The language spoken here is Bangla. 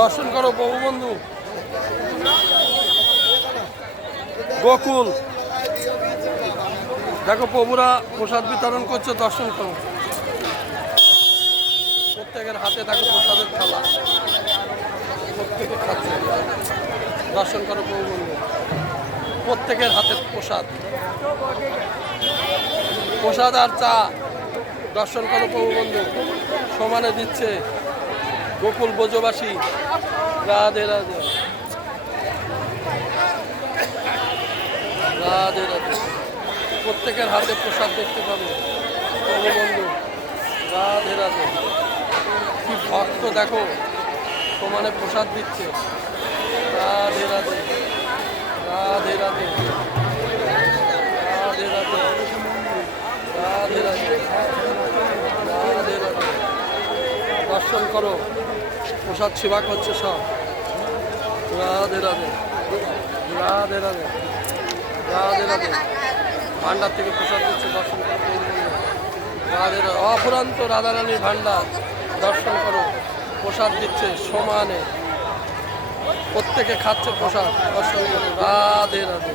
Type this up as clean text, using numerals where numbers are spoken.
দর্শন করো প্রভু বন্ধু গোকুল। দেখো প্রভুরা প্রসাদ বিতরণ করছে, দর্শন করো। প্রত্যেকের হাতে দেখো প্রসাদের থালা, প্রত্যেকে খাচ্ছে। দর্শন করো প্রভু বন্ধু, প্রত্যেকের হাতে প্রসাদ, প্রসাদ আর চা। দর্শন করো প্রভু বন্ধু, সমানে দিচ্ছে গোকুল ব্রজবাসী। রাধে রাধে রাধে রাধে। প্রত্যেকের হাতে প্রসাদ দেখতে পাবে প্রভু বন্ধু। রাধে রাধে। কি ভক্ত দেখো, সমানে প্রসাদ দিচ্ছে। রাধে রাধে রাধে রাধে রাধে রাধে রাধে রাধে রাধে রাধে। দর্শন করো, প্রসাদ সেবা করছে সব। রাধে রাধে রাধে রাধে রাধে রাধে। ভান্ডার থেকে প্রসাদ দিচ্ছে, দর্শন করো। রাধে রাধে। অফুরন্ত রাধারানীর ভান্ডার, দর্শন করো। প্রসাদ দিচ্ছে সমানে, প্রত্যেকে খাচ্ছে প্রসাদ। দর্শন করো। রাধে রাধে।